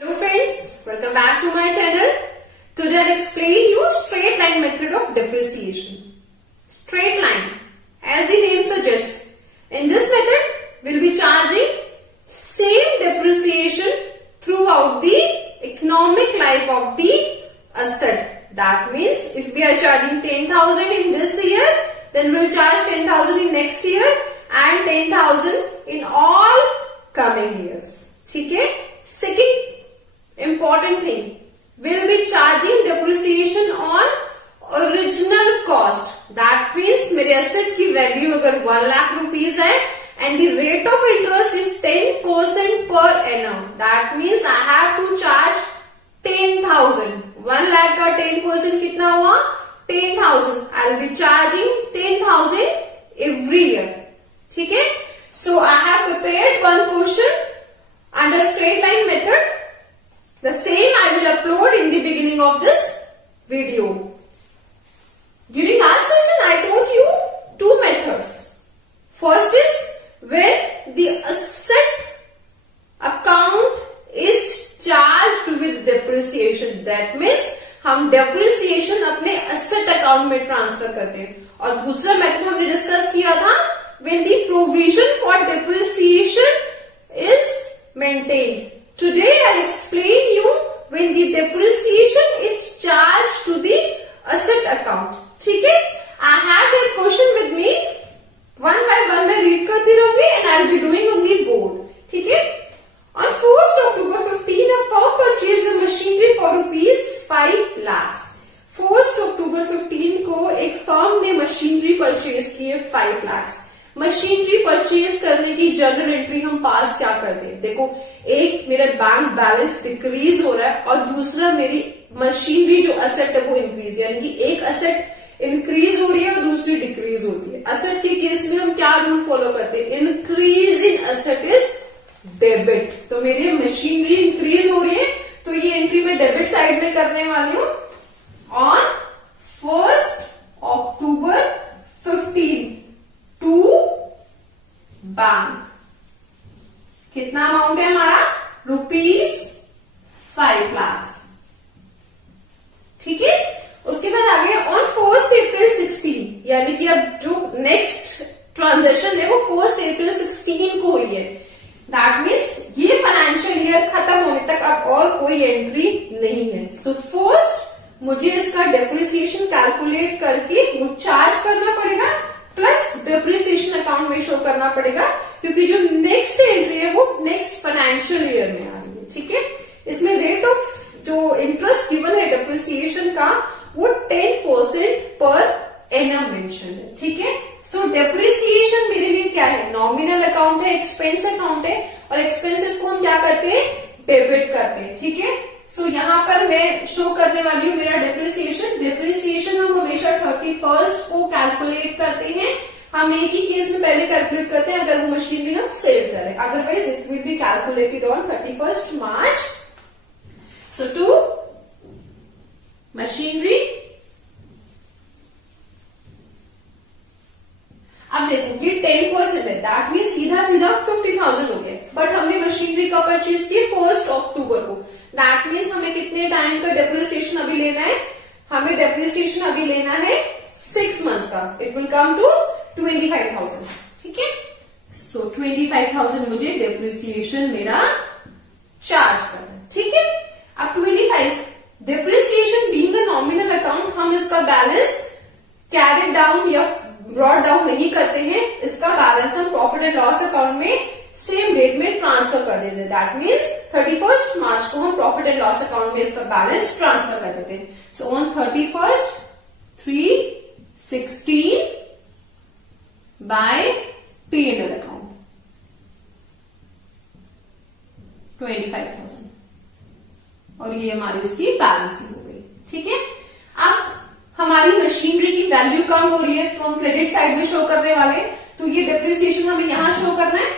Hello friends, welcome back to my channel. Today I'll explain you straight line method of depreciation. Straight line, as the name suggests, in this method we'll be charging same depreciation throughout the economic life of the asset. That means if we are charging 10,000 in this year, then we'll charge 10,000 in next year and 10,000 in all coming years. Okay? Second important thing, we'll be charging depreciation on original cost. That means मेरे asset की value अगर 1 lakh rupees है and the rate of interest is 10% per annum. That means I have to charge 10,000. 1 lakh का 10% कितना हुआ? 10,000. I'll be charging 10,000 every year. ठीक है? So I have prepared one question under straight line method. The same I will upload in the beginning of this video. During last session I taught you two methods. First is when the asset account is charged with depreciation. That means हम depreciation अपने asset account में transfer करते हैं. और दूसरा method हमने discuss किया था when the provision for depreciation is maintained. Today I'll explain you when the depreciation is charged to the asset account. ठीक है? I have that question with me. One by one मैं read करती रहूंगी and I'll be doing on the board. ठीक है? On 1st October 15, a firm purchased a machinery for rupees 5 lakhs. 1st October 15 को एक firm ने machinery purchase की है 5 lakhs. मशीनरी परचेज करने की जर्नल एंट्री हम पास क्या करते हैं? देखो, एक मेरा बैंक बैलेंस डिक्रीज हो रहा है और दूसरा मेरी मशीनरी जो एसेट है वो इंक्रीज, यानी कि एक एसेट इंक्रीज हो रही है और दूसरी डिक्रीज होती है. एसेट के केस में हम क्या रूल फॉलो करते हैं? Increase in asset is debit. तो मेरी मशीनरी इंक्रीज हो रही है तो ये एंट्री मैं डेबिट साइड में करने वाली हूं. On 1st October 15 to bank. कितना अमाउंट है हमारा? Rupees 5 lakhs. ठीक है? उसके बाद आ गया ऑन 1st April 16, यानी कि अब जो नेक्स्ट ट्रांजेक्शन है वो 1st April 16 को हुई है. दैट मीन्स ये फाइनेंशियल ईयर खत्म होने तक अब और कोई एंट्री नहीं है. सो फर्स्ट मुझे इसका डेप्रिसिएशन कैलकुलेट करके वो चार्ज करना पड़ेगा प्लस डेप्रिसिएशन अकाउंट में शो करना पड़ेगा, क्योंकि जो नेक्स्ट एंट्री है वो नेक्स्ट फाइनेंशियल ईयर में आ रही है. ठीक है? इसमें रेट ऑफ जो इंटरेस्ट गिवन है डेप्रिसिएशन का वो 10% पर एनम मेंशन है. ठीक है? सो डेप्रिसिएशन मेरे लिए क्या है? नॉमिनल अकाउंट है, एक्सपेंस अकाउंट है और एक्सपेंसेस को हम क्या करते हैं? डेबिट करते हैं. ठीक है? सो यहां पर मैं शो करने वाली हूं मेरा डेप्रिसिएशन. डेप्रिसिएशन हम हमेशा 31st को कैलकुलेट करते हैं. हम एक ही केस में पहले कैलकुलेट करते हैं अगर वो मशीनरी हम सेल करें, otherwise it will be calculated on 31st March. So to machinery. अब देखो ये 10% है, दैट मीन सीधा सीधा 50,000 हो गया. बट हमने मशीनरी का परचेज किया 1st October को. दैट मीन्स हमें कितने टाइम का डेप्रिसिएशन अभी लेना है? हमें डेप्रिसिएशन अभी लेना है 6 months का. It will come to 25,000. ठीक है? सो 25,000 मुझे डेप्रिसिएशन मेरा चार्ज करना है. ठीक है? अब 25 depreciation being a nominal account, हम इसका बैलेंस कैरी डाउन या ब्रॉड डाउन नहीं करते हैं. इसका बैलेंस हम प्रॉफिट एंड लॉस अकाउंट में सेम डेट में ट्रांसफर कर देते हैं. दैट मीन्स 31st March को हम प्रॉफिट एंड लॉस अकाउंट में इसका बैलेंस ट्रांसफर कर देते हैं. So on 31st 3/16 bye P&L account 25,000 और ये हमारी इसकी बैलेंसिंग हो गई. ठीक है? अब हमारी मशीनरी की वैल्यू कम हो रही है तो हम क्रेडिट साइड में शो करने वाले हैं. तो ये डेप्रिसिएशन हमें यहां शो करना है.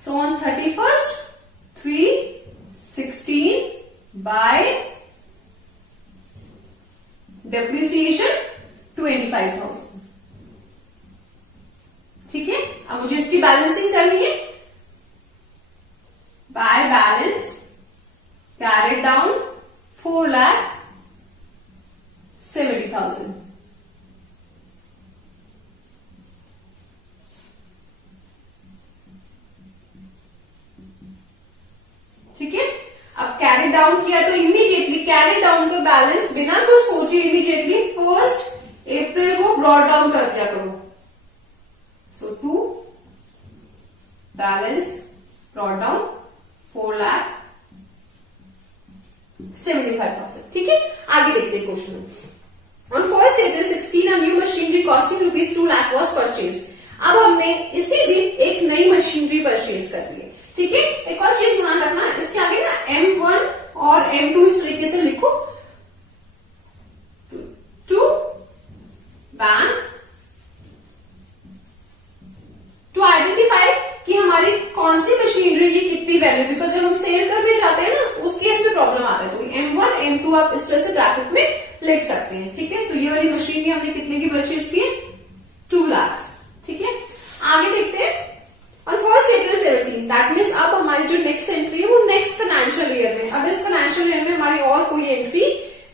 So on 31st 3/16 bye depreciation 25,000. ठीक है? अब मुझे इसकी बैलेंसिंग करनी है. By balance carried down 4,70,000. ठीक है, अब कैरी डाउन किया तो इमीडिएटली कैरी डाउन का बैलेंस बिना कुछ सोचे इमीडिएटली 1 अप्रैल को ब्रॉड डाउन कर दिया करो. सो टू बैलेंस ब्रॉड डाउन 4,75,000. ठीक है, आगे देखते हैं क्वेश्चन में. On 1st April 16, a new machinery costing rupees 2 lakh was purchased. अब हमने इसी दिन एक नई मशीनरी परचेज कर ली है. ठीक है, एक और चीज ध्यान रखना, इसके आगे ना M1 और M2 इस तरीके से लिखो. टू बैंक टू आइडेंटिफाई कि हमारी कौन सी मशीनरी की कितनी वैल्यू, बिकॉज जब हम सेल कर भी जाते हैं ना उस केस में प्रॉब्लम आता है. तो M1 M2 आप इस तरह से ब्रैकेट में लिख सकते हैं. ठीक है, तो ये वाली मशीनरी हमने कितने की परचेज की? 2 लाख. ठीक है, आगे देखते हैं. On 1st April 17, that means अब हमारी जो नेक्स्ट एंट्री है वो नेक्स्ट फाइनेंशियल ईयर में. अब इस फाइनेंशियल ईयर में हमारी और कोई एंट्री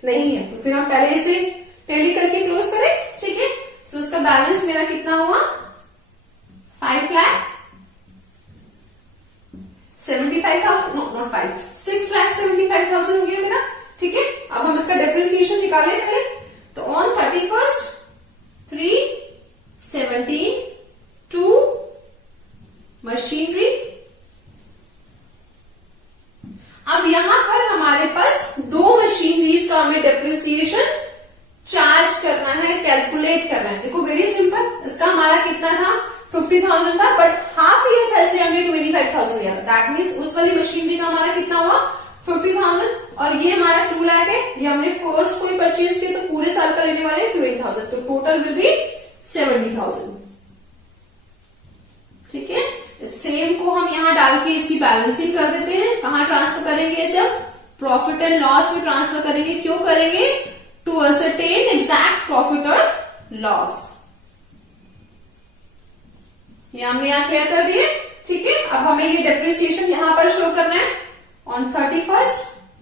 नहीं है, तो फिर हम पहले इसे टैली करके क्लोज करें. ठीक है, सो इसका बैलेंस मेरा कितना हुआ? 5,75,000. नो नॉट 5, 6,75,000 हो गया मेरा. ठीक है, अब हम इसका डेप्रिसिएशन निकालें पहले. तो ऑन 31st 3/17 टू मशीनरी. अब यहां पर हमारे पास 2 मशीनरीज का हमें डेप्रिसिएशन चार्ज करना है, कैलकुलेट करना है. देखो वेरी सिंपल, इसका हमारा कितना था? 50,000 था, बट हाफ ईयर फैसले हमने 25,000 लिया. दैट मीन्स उस वाली मशीनरी का हमारा कितना हुआ? 50,000. और ये हमारा 2 लाख है, ये हमने फर्स्ट कोई परचेज किया तो पूरे साल का लेने वाले 20,000. तो टोटल विल बी 70,000. ठीक है, सेम को हम यहां डाल के इसकी बैलेंसिंग कर देते हैं. कहां ट्रांसफर करेंगे? जब प्रॉफिट एंड लॉस में ट्रांसफर करेंगे. क्यों करेंगे? टू असरटेन एग्जैक्ट प्रॉफिट और लॉस. ये हमने यहां क्लियर कर दिए. ठीक है, अब हमें ये डेप्रिसिएशन यहां पर शो करना है. On 31st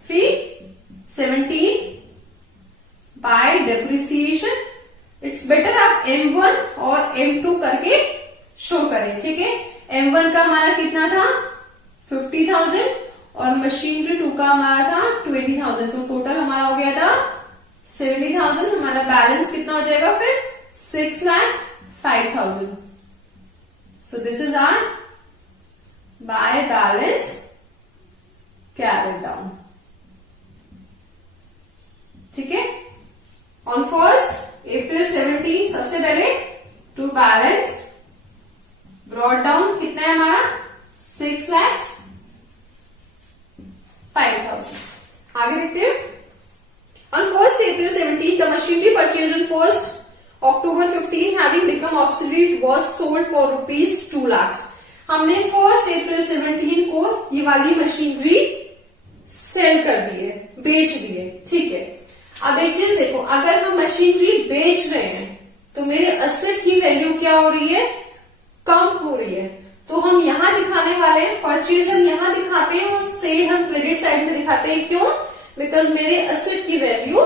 3/17 bye depreciation. It's better आप M1 और M2 करके शो करें. ठीक है, M1 का हमारा कितना था? 50,000 और मशीनरी 2 का हमारा था 20,000. तो टोटल हमारा हो गया था 70,000. हमारा बैलेंस कितना हो जाएगा फिर? 6,05,000. So this is our by balance carried down. ठीक है, ऑन 1st April 17 सबसे पहले टू बैलेंस ब्रॉड डाउन कितना है हमारा? 6,05,000. आगे देखते हैं. On 1st April 17, the machinery purchased on 1st October 15 having become obsolete was sold for rupees 2 lakhs. हमने 1st April 17 को ये वाली मशीनरी सेल कर दी है, बेच दी है. ठीक है, अब एक चीज देखो, अगर हम मशीनरी बेच रहे हैं तो मेरे एसेट की वैल्यू क्या हो रही है? कम हो रही है. तो हम यहां दिखाने वाले हैं, परचेज हम यहां दिखाते हैं और सेल हम क्रेडिट साइड में दिखाते हैं. क्यों? बिकॉज मेरे एसेट की वैल्यू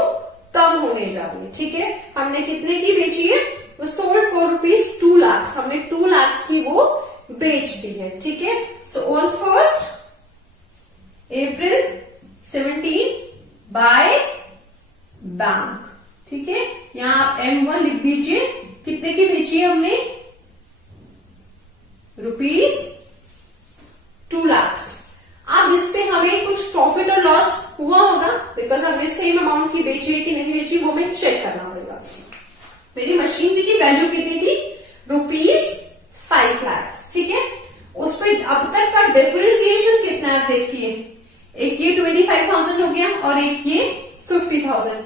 कम होने जा रही है. ठीक है, हमने कितने की बेची है? वो सोल्ड फॉर रुपीज 2 लाख. हमने 2 लाख की वो बेच दी है. ठीक है, so on 1st April 17 by bank. ठीक है, यहां आप M1 लिख दीजिए. कितने की बेची है हमने? रुपीज 2 लाख. अब इस पे हमें कुछ प्रॉफिट और लॉस हुआ होगा, बिकॉज हमने सेम अमाउंट की बेची है कि नहीं बेची वो हमें चेक करना पड़ेगा. मेरी मशीनरी की वैल्यू कितनी थी? रुपीज 5 लाख. ठीक है, उस पर अब तक का डेप्रिसिएशन कितना है? आप देखिए, एक ये 25,000 हो गया और एक ये 50,000.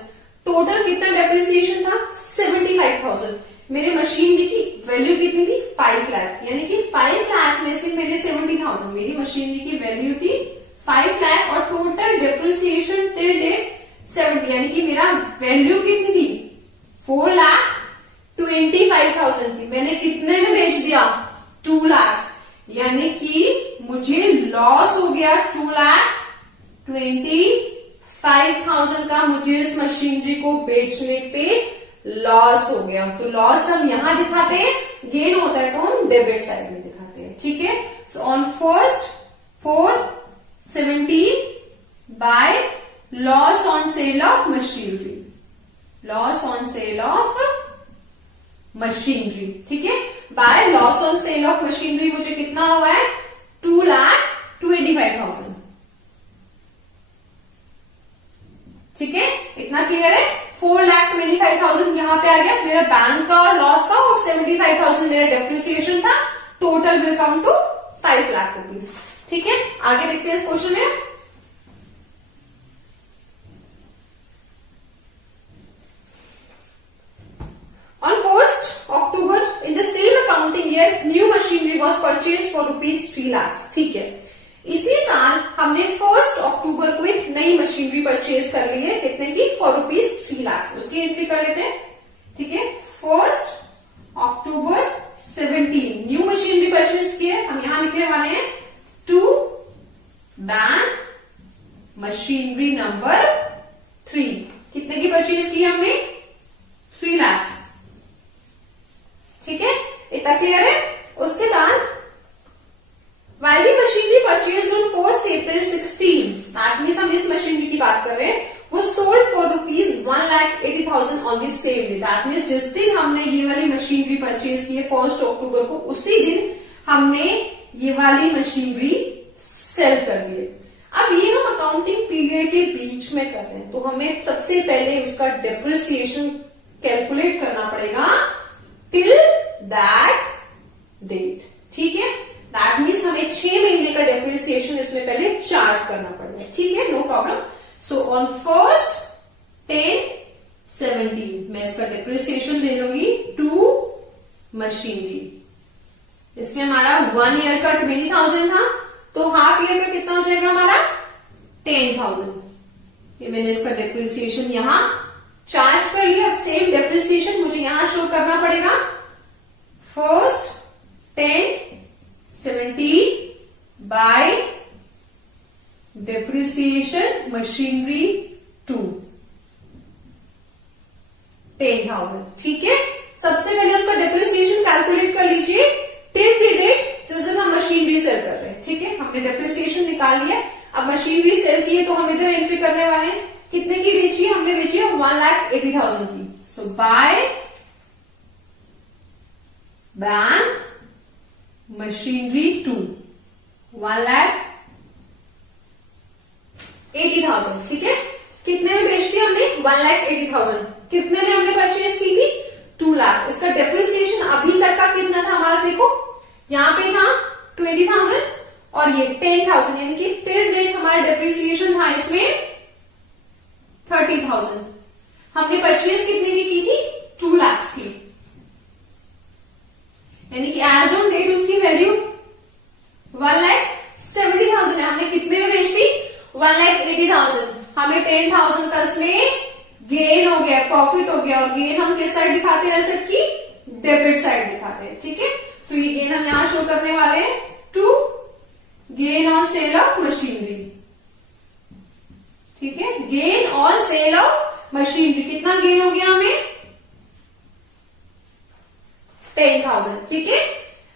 टोटल कितना डेप्रिसिएशन था? 75,000. मेरे मशीनरी की वैल्यू कितनी थी? 5 लाख. यानी कि 5 लाख में से मैंने 70,000, मेरी मशीनरी की वैल्यू थी 5 लाख और टोटल डेप्रिसिएशन टिल डेट 70. यानी कि मेरा वैल्यू कितनी थी? 4,25,000 थी. मैंने कितने में बेच दिया? 2 लाख. यानी कि मुझे लॉस हो गया 2,20,000 5,000 का मुझे इस मशीनरी को बेचने पे लॉस हो गया। तो लॉस हम यहां दिखाते हैं, गेन होता है तो हम डेबिट साइड में दिखाते हैं। ठीक है, so on first 4/17 by loss on sale of machinery, loss on sale of machinery. ठीक है, by loss on sale of machinery मुझे कितना हुआ है 2,25,000। ठीक है, इतना क्लियर है। 4,25,000 यहां पे आ गया मेरा बैंक का और लॉस का, और 75,000 मेरा डेप्रिसिएशन था। Total will come to 5 lakh rupees. ठीक है, आगे देखते हैं इस क्वेश्चन में। On 1st October in the same accounting year, new machinery was purchased for ₹3 lakhs. ठीक है, इसी साल हमने 1 अक्टूबर को एक नई मशीनरी परचेज कर ली है, कितने की फॉर ₹3 lakhs। उसकी एंट्री कर लेते हैं। ठीक है, 1 अक्टूबर 17 न्यू मशीनरी परचेज की है। हम यहां लिखने वाले हैं टू बैंक मशीनरी नंबर 3। कितने की परचेज की हमने 3 lakhs। ठीक है, इतना क्लियर है। उसके बाद while the machinery purchased on 1st April 16, that means हम इस मशीनरी की बात कर रहे हैं, वो sold for ₹1,80,000 on the same day। That means जिस दिन हमने ये वाली मशीनरी परचेज की है 1 अक्टूबर को, उसी दिन हमने ये वाली मशीनरी सेल कर दी है। अब ये हम अकाउंटिंग पीरियड के बीच में कर रहे हैं, तो हमें सबसे पहले उसका डेप्रिसिएशन कैलकुलेट करना पड़ेगा टिल दैट डेट। ठीक है, दैट मीन्स हमें 6 महीने का डेप्रिसिएशन इसमें पहले चार्ज करना पड़ेगा। ठीक है, no problem. So on 1st 10/17 मैं इसका डेप्रिसिएशन ले लूंगी टू मशीनरी। इसमें हमारा 1 ईयर का 20,000 था, तो हाफ ईयर का कितना हो जाएगा हमारा 10,000। ये मैंने इसका डेप्रिसिएशन यहां चार्ज कर लिया। अब सेम डेप्रिसिएशन मुझे यहां शो करना पड़ेगा 1st 10/17 बाय डेप्रिसिएशन मशीनरी 2 10,000। ठीक है, सबसे पहले उसका डेप्रिसिएशन कैलकुलेट कर लीजिए टिल द डेट जिस दिन हम मशीनरी सेल कर रहे हैं। ठीक है, हमने डेप्रिसिएशन निकाल लिया। अब मशीनरी सेल की है तो हम इधर एंट्री करने वाले हैं। कितने की बेची है हमने? बेची है 1,80,000 की। सो बाय बैंक मशीनरी 2 1,80,000। ठीक है, कितने में बेच दी हमने 1,80,000। कितने में हमने परचेज की थी 2 लाख। इसका डेप्रिसिएशन अभी तक का कितना था हमारा, देखो यहां पे था 20,000 और ये 10,000, यानी कि टिल डेट हमारा डेप्रिसिएशन था इसमें 30,000। हमने परचेज कितने की थी 2 लाख की, यानी कि एज ऑन डेट उसकी वैल्यू 1,70,000 है। हमने कितने में बेच दी 1,80,000। हमें 10,000 का इसमें गेन हो गया, प्रॉफिट हो गया। और गेन हम किस साइड दिखाते हैं एसेट की? डेबिट साइड दिखाते हैं। ठीक है, तो ये गेन हम यहां शो करने वाले हैं to gain on sale of machinery. ठीक है, gain on sale of machinery. कितना गेन हो गया हमें 10,000। ठीक है,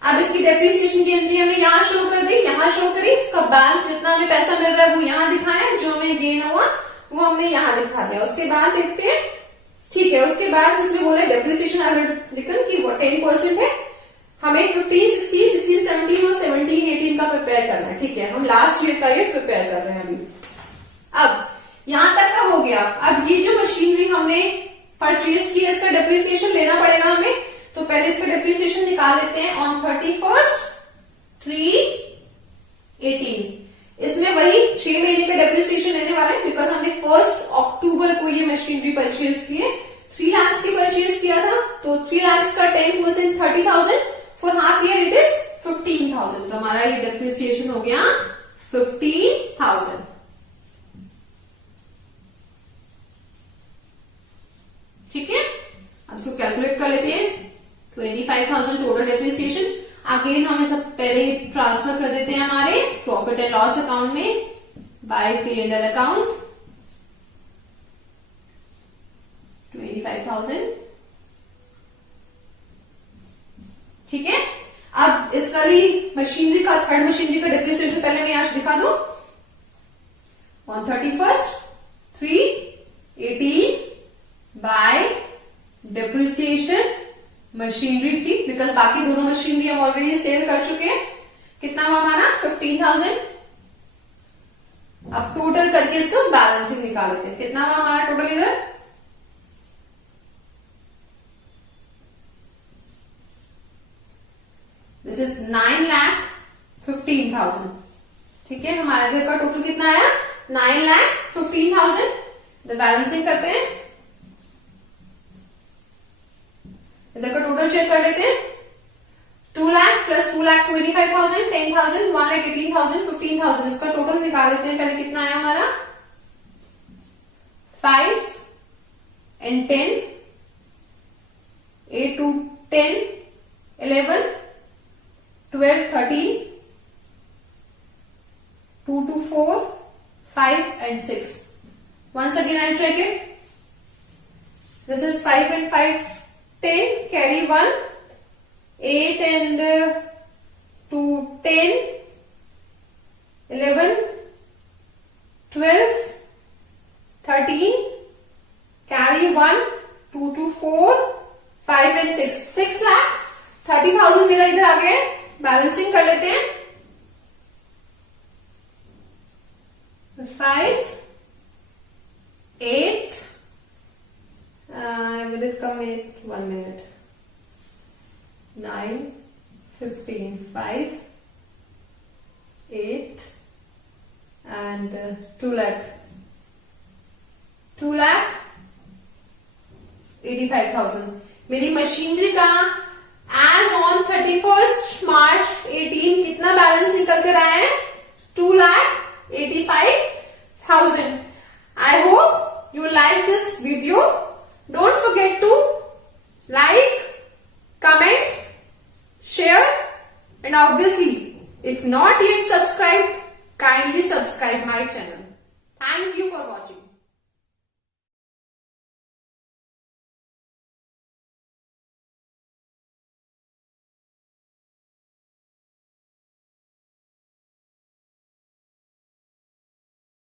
अब इसकी डेप्रिसिएशन की एंट्री हमने यहां शो कर दी, यहां शो करी। इसका बैंक जितना हमें पैसा मिल रहा है वो यहां दिखाया, जो हमें गेन हुआ वो हमने यहां दिखा दिया। उसके बाद देखते हैं। ठीक है, उसके बाद इसमें बोला डेप्रिसिएशन लिखन की वो 10% है। हमें 15, 16, 16, 17 और 17, 18 का प्रिपेयर करना है। ठीक है, हम लास्ट ईयर का ये प्रिपेयर कर रहे हैं अभी। अब यहां तक का हो गया। अब ये जो मशीनरी हमने परचेज की है इसका डेप्रिसिएशन लेना पड़ेगा हमें, तो पहले इसका डेप्रिसिएशन निकाल लेते हैं। ऑन 31st 3/18 इसमें वही 6 महीने का डेप्रिसिएशन लेने वाले हैं, बिकॉज हमने 1 अक्टूबर को ये मशीनरी परचेज की है। 3 लाख की परचेज किया था, तो 3 लाख का 10% 30,000। For half year it is 15,000। तो हमारा ये डेप्रिसिएशन हो गया 15,000। ठीक है, अब इसको कैलकुलेट कर लेते हैं। 25,000 टोटल डेप्रिसिएशन। अगेन हमें सब पहले ट्रांसफर कर देते हैं हमारे प्रॉफिट एंड लॉस अकाउंट में बाय P&L अकाउंट। 25,000। ठीक है, अब इस वाली मशीनरी का, थर्ड मशीनरी का डिप्रिसिएशन पहले मैं यहां दिखा दूं। On 31st 318 by depreciation machinery फी, बिकॉज बाकी दोनों मशीनरी हम ऑलरेडी सेल कर चुके हैं। कितना हुआ हमारा 15,000। अब टोटल करके इसका बैलेंसिंग निकाल लेते हैं। कितना हुआ हमारा टोटल इधर, दिस इज 9,15,000। ठीक है, हमारे इधर का टोटल कितना आया 9,15,000। तो बैलेंसिंग करते हैं, इधर का टोटल चेक कर लेते हैं। 2 लाख प्लस 2,25,000 10,000 1,18,000 15,000, इसका टोटल निकाल लेते हैं। पहले कितना आया हमारा 5 and 10 8 to 10 11 12 13 2 to 4 5 and 6. Once again I'll check it. This is 5 and 5 10, carry 1 8 and 2 10 11 12 13, carry 1 2 to 4 5 and 6, 6,30,000 मेरा इधर आ गया। बैलेंसिंग कर लेते हैं। 5 8 will it come in 1 minute, 9 15 5 8 and 2 lakh 2,85,000 मेरी मशीनरी का एज ऑन 31st मार्च 18 कितना बैलेंस निकल कर आया है 2,85,000। I hope you like this video. Don't forget to like, comment, share and obviously if not yet subscribed, kindly subscribe my channel. Thank you for watching.